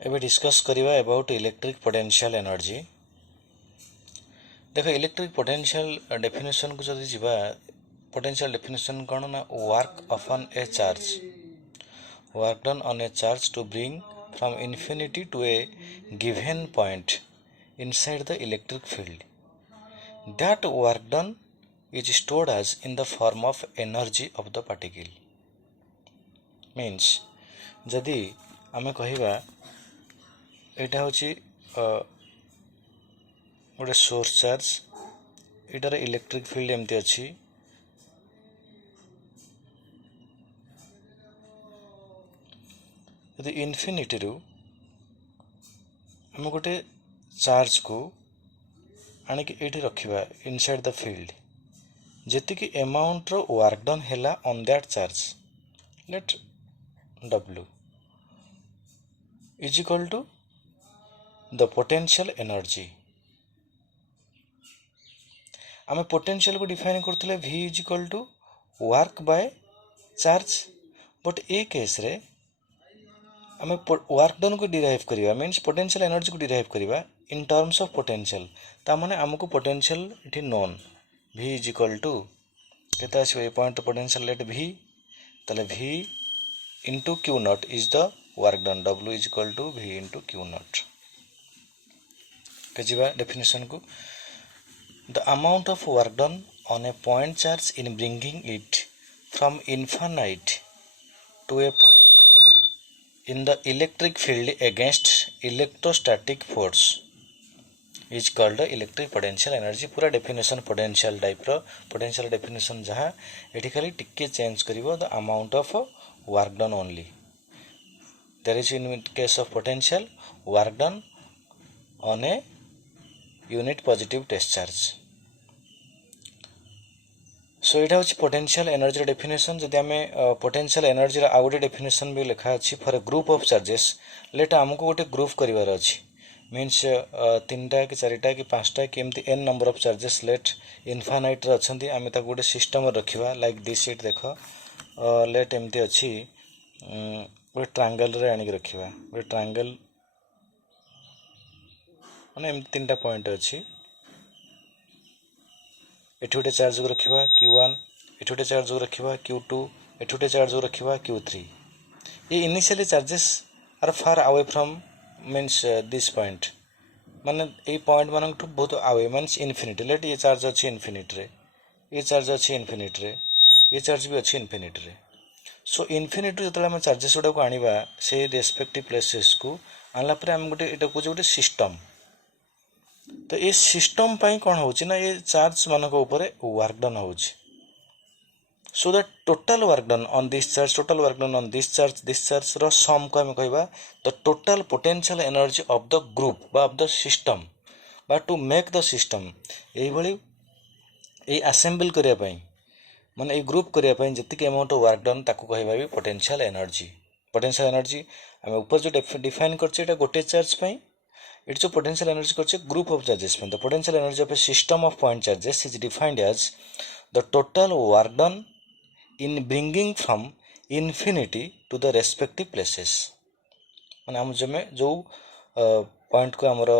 एबे डिस्कस करिवा about electric potential energy. देखो इलेक्ट्रिक पोटेंशियल डेफिनेशन को जदि जीवा पोटेंशियल डेफिनेशन कौन ना work upon a charge work done on a charge to bring from infinity to a given point inside the electric field that work done is stored as in the form of energy of the particle. Means जदि आमे कहिबा एटा होची गोटे source charge एटार electric field एमती अच्छी यदि इन्फिनिटी रु आम गोटे चार्ज को आणिक एठी रखिबा इनसाइड द फील्ड जेतिकी अमाउंट रो वर्क डन हैला on that charge let W is equal to the potential energy. आम पोटेंशियल को डिफाइन करते V is equal to work by charge but ए केस रे आम वर्क डन को डिराइव करिवा मीन्स पोटेंशियल एनर्जी को डिराइव करिवा इन टर्म्स ऑफ पोटेंशियल ता माने हमको पोटेंशियल इठी known V is equal to केता आसीबो ए पॉइंट पोटेंशियल लेट V तले V into Q not is the work done W is equal to V into Q not के जीवा डेफिनेशन को the amount of work done on a point charge in bringing it from infinite to a point in the electric field against electrostatic force is called electric potential energy. पूरा definition potential type रो potential definition जहाँ एठी खाली टिके change करिवो the amount of work done only there is in case of potential work done on a unit positive test charge. So यहाँ हूँ potential energy definition जदि आम पोटेंशियल एनर्जी आउ गोटे डेफिनेशन भी लिखा अच्छी for a group of charges let आमको गोटे ग्रुप करार अच्छी मीन्स 3टा कि 4टा कि 5टा कि एमती n number of charges let infinite अच्छा आम गोटे सिस्टम रखा लाइक दिस इट देख लेट एमती अच्छी गोटे ट्रायंगल रे आनिक रखा गोटे ट्रायंगल माने एमती 3टा पॉइंट अच्छी एठी गोटे चार्ज को रखा Q1 एठी गोटे चार्ज को रखा Q2 एठी गोटे चार्ज को रखा Q3 ये initially charges are far away from means this point माने ये पॉइंट मान बहुत अवे मीन्स इन्फिनिटी लेट ये चार्ज अच्छी इन्फिनिटी रे ये चार्ज अच्छी इन्फिनिटी रे ये चार्ज भी अच्छी इन्फिनिटी रे। सो इन्फिनिटी जो आम चार्जेस गुड़ा को आनिबा से रेस्पेक्टिव प्लेसेस को आनला परे आम गोटे एटा को गोटे सिस्टम तो ये सिस्टम पाई कौन होची ना ये चार्ज मानक ऊपर वर्क डन होची so that total work done on this charge total work done on this charge रो सम को हम कहबा the total potential energy of the group बा ऑफ द सिस्टम बा टू मेक द सिस्टम एही भली ए assemble करिया पई माने ए ग्रुप करिया पई जतिक अमाउंट ऑफ वर्क डन ताको कहबा भी पोटेंशियल एनर्जी हम ऊपर जो डिफाइन करछे एटा गोटे चार्ज पई इट जो पोटेंशियल एनर्जी करछे ग्रुप ऑफ चार्जेस पे the potential energy of a system of point charges is defined as the total work done in bringing from infinity to the respective places माने हम जमे जो point को हमर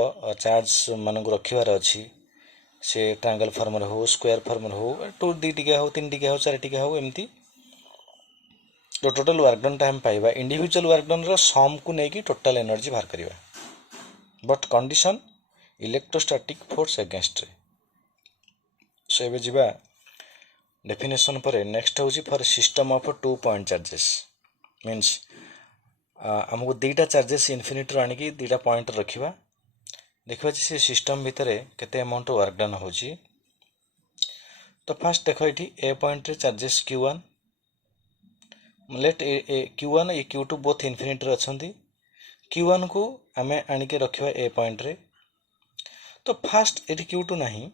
charge मान को रखिवार अछि से ट्रायंगल फॉर्म रे हो स्क्वायर फॉर्म रे हो 2 टिका हो 3 टिका हो 4 टिका हो एमती जो टोटल वर्क डन टाइम पाइबा इंडिविजुअल वर्क डन रो सम को नेकी टोटल एनर्जी बाहर करिवा but condition electrostatic force against रे। सो एबे जिबा डेफिनेशन पर नेक्स्ट होची for system of 2 point charges means हमको 2टा चार्जेस इन्फिनिटी आनी की 2टा पॉइंट रखिबा देखबा से सिस्टम भितर केते अमाउंट वर्क डन होची। तो फर्स्ट देखो इठी ए पॉइंट रे चार्जेस Q1 लेट Q1 ए Q2 बोथ इन्फिनिटी रे अछंती Q1 को आमे आनी के रखिबा ए पॉइंट रे। तो फर्स्ट एठी Q2 नाही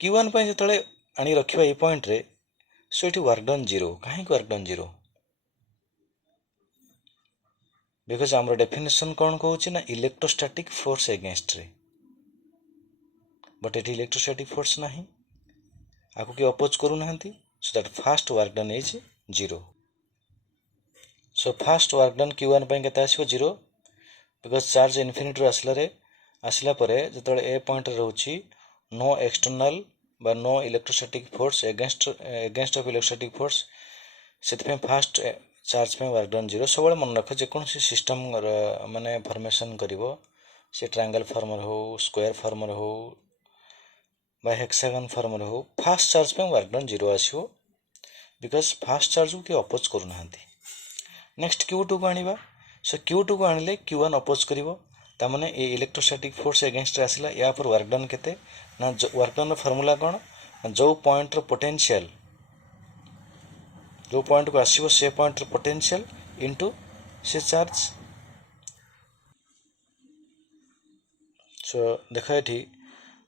Q1 पय जतले आनी रखिबा ए पॉइंट रे सो एठी वर्क डन 0 काहे वर्क डन 0 बिकॉज़ हमर डेफिनेशन कोन कहूची ना इलेक्ट्रोस्टैटिक फोर्स अगेंस्ट रे बट एठी इलेक्ट्रोस्टैटिक फोर्स नाही आको के अपोज करू नाहंती so that first work done is 0 so first work done Q1 पय केता आसीबो 0 बिकज चार्ज इनफिनिटी आसला परे जेतबेले ए पॉइंट रहउची नो एक्सटर्नल बा no electrostatic force against of electrostatic force से फास्ट चार्ज पे वर्क डन जीरो सब मन रख जेकोसी सिस्टम माने फॉर्मेशन करिवो से ट्रायंगल फॉर्मर हो स्क्वायर फॉर्मर हो बा हेक्सागन फॉर्मर हो फास्ट चार्ज पे वर्क डन जीरो आसीबो बिकज फास्ट चार्ज को के अपोज करू नाहंती नेक्स्ट Q2 को आनिबा सो Q2 को आनिले Q1 अपोज करिवो ता माने ए इलेक्ट्रोस्टैटिक फोर्स अगेंस्ट आसला या पर वर्क डन केते ना वर्क डन फार्मूला कोन जो पॉइंट रो पोटेंशियल जो पॉइंट को आसीबो से पॉइंट रो पोटेंशियल इनटू से चार्ज सो देखा एठी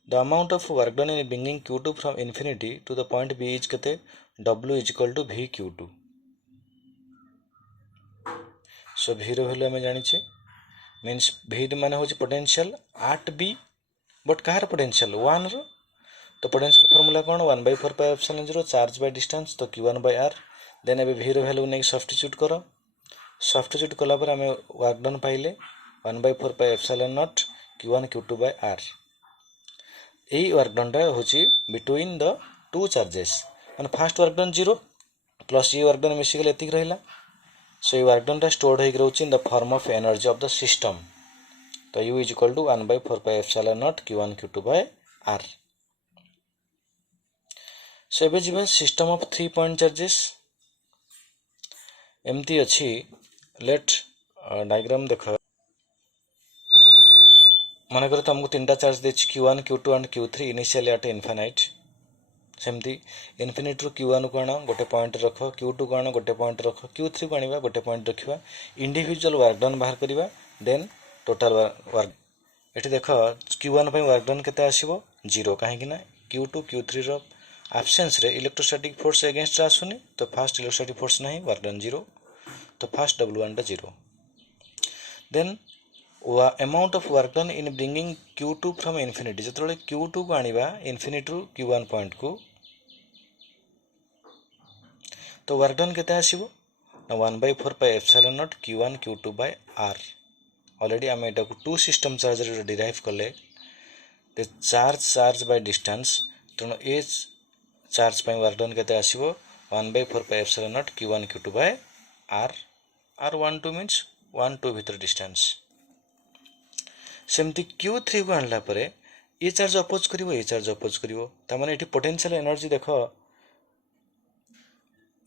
the amount of work done in bringing Q2 from infinity to the point B is केते W is equal to V Q2 so V रो वैल्यू हमें जानिछे मीन्स V माने होची पोटेंशियल एट B बट कहार potential 1 रो तो potential formula कोन 1/4 pi epsilon 0 charge by distance तो Q1/R देन एबे V रो वैल्यू नै सब्स्टिट्यूट करो सब्स्टिट्यूट कला पर हमें वर्क डन पाइले 1/4 pi epsilon naught Q1 Q2/R एई वर्क डन टा होची बिटवीन द टू चार्जेस माने फर्स्ट वर्क डन 0 प्लस ये वर्क डन मिसी गेले एतिक रहिला सो ये वर्क डन टा स्टोर्ड होई रहउची in the form of energy of the system तो U is equal to 1/4 pi epsilon naught Q1 Q2/R so एबे जीवा सिस्टम ऑफ 3 पॉइंट चार्जेस एमती अछि लेट डायग्राम देख मन कर तुमको तीनटा चार्ज देछि Q1 Q2 and Q3 initially at infinite सेमती इनफिनिट रो Q1 को आना गोटे पॉइंट रख Q2 को आना गोटे पॉइंट रख Q3 को आनिबा गोटे पॉइंट रखिबा इंडिविजुअल वर्क डन बाहर करिबा देन टोटल वर्क एठी देख Q1 पे वर्क डन केते आसीबो 0 काहे कि ना Q2 Q3 रो एब्सेंस रे इलेक्ट्रोस्टैटिक फोर्स अगेंस्ट आसुनी तो फास्ट इलेक्ट्रोस्टैटिक फोर्स नहीं वर्क डन 0 तो फास्ट W1 टा 0 then amount of work done in bringing Q2 from infinity जेतबेले Q2 को आनिबा इन्फिनिटी रो Q1 पॉइंट को तो वर्क डन केते आसीबो 1/4 pi epsilon naught Q1 Q2/R already आम एटा को टू सिस्टम चार्ज रे डिराइव करले द चार्ज बाय डिस्टेंस तेणु ए चार्ज पे वर्क डन केते आसीबो 1/4 pi epsilon naught Q1 Q2/R R12 means 1 2 भीतर डिस्टेंस सेमती Q3 को आनला परे ए चार्ज अपोज करिवो ए चार्ज अपोज करिवो ता माने एठी पोटेंशियल एनर्जी देखो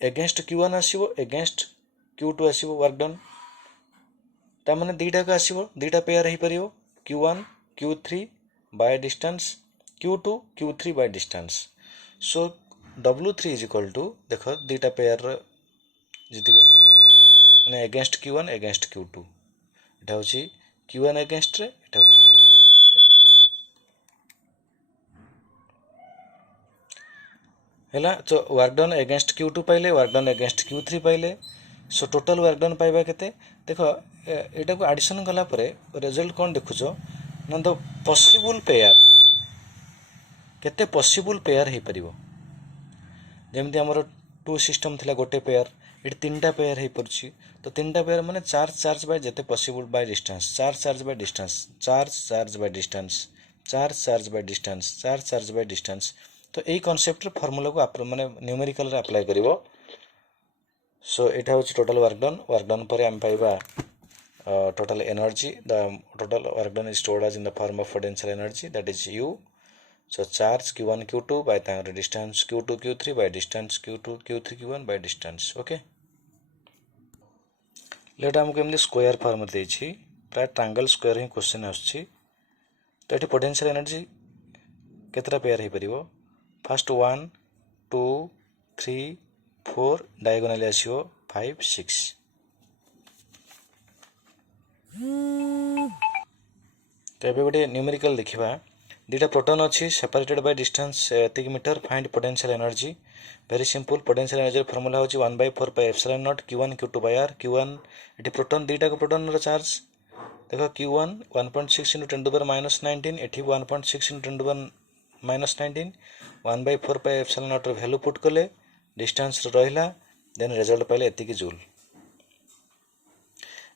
अगेंस्ट Q1 आसीबो अगेंस्ट Q2 आसीबो वर्क डन ता माने दीटा का आसीबो दीटा पेयर हे परियो Q1 Q3 by distance Q2 Q3 by distance so W3 is equal to देखो दीटा पेयर जति माने अगेंस्ट Q1 अगेंस्ट Q2 एटा होची Q1 अगेंस्ट रे एटा हैला तो वर्क डन अगेंस्ट Q2 पाइले वर्क डन अगेंस्ट Q3 पाइले सो टोटल वर्क डन पाइबा केते देखो एटा को एडिशन कला परे रिजल्ट कोन देखुछो ना द पॉसिबल पेयर केते पॉसिबल पेयर हे परिबो जेमति हमर टू सिस्टम थिला गोटे पेयर एटी तीनटा पेयर हे परछि तो तीनटा पेयर माने चार्ज बाय जेते possible by distance charge by distance charge by distance charge by distance charge by distance तो यही कॉन्सेप्ट फॉर्मूला को माने न्यूमेरिकल रे अप्लाई करिवो सो एटा होची टोटल वर्क डन पर हम पाइबा total energy the total work done is stored as in the form of potential energy that is U so charge Q1 Q2 by तांगर distance Q2 Q3 by distance Q2 Q3 Q1 by distance okay let हमको एमदी square form देछि प्राय triangle square ही question आछि तो एठी potential energy केतरा pair हे परिबो फर्स्ट 1 2 3 4 डायगोनली आसीओ 5 6 तो एबे गोटे न्यूमेरिकल देखिबा दीटा प्रोटॉन अछि separated by distance 3 metre find potential energy very simple potential energy formula होछि 1/4 pi epsilon naught Q1 Q2/R Q1 एठी प्रोटॉन दीटा को प्रोटॉन रो चार्ज देखो Q1 1.6 × 10⁻19 एठी 1.6 × 10⁻19 1/4 पाई एप्सिलॉन नॉट रो वैल्यू पुट कले डिस्टेंस रहिला देन रिजल्ट पाइले एति की जूल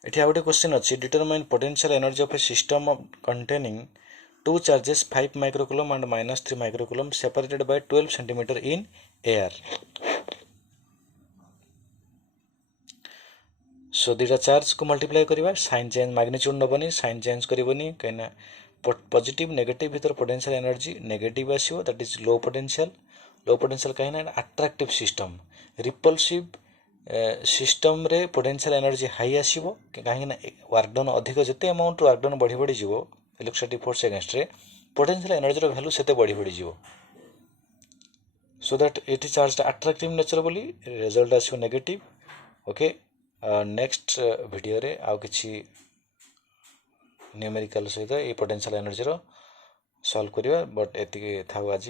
एठी आउटे क्वेश्चन अच्छी determine potential energy of a system containing two charges 5 microcoulomb and -3 microcoulomb separated by 12 centimetre in air. So दुटा चार्ज को मल्टीप्लाई करवा साइन चेंज मैग्नीट्यूड नबनी साइन चेंज करबनी कहीं पॉजिटिव नेगेटिव भीतर पोटेंशियल एनर्जी नेगेटिव आसीबो that is low potential कहीं attractive system repulsive system रे पोटेंशियल एनर्जी हाई आसीबो कहीं वर्क डन अधिक जते अमाउंट वर्क डन बढ़ी बढ़ी जीवो इलेक्ट्रोस्टैटिक फोर्स अगेंस्ट रे पोटेंशियल एनर्जी रो वैल्यू सेते बढ़ी बढ़ी जीवो सो दैट एटी चार्ज अट्रैक्टिव नेचर बोली रिजल्ट आसीबो नेगेटिव। ओके नेक्स्ट वीडियो रे आउ किछि न्यूमेरिकल सहित ये पोटेंशियल एनर्जी रो सॉल्व करिवा बट एति थाउ आज।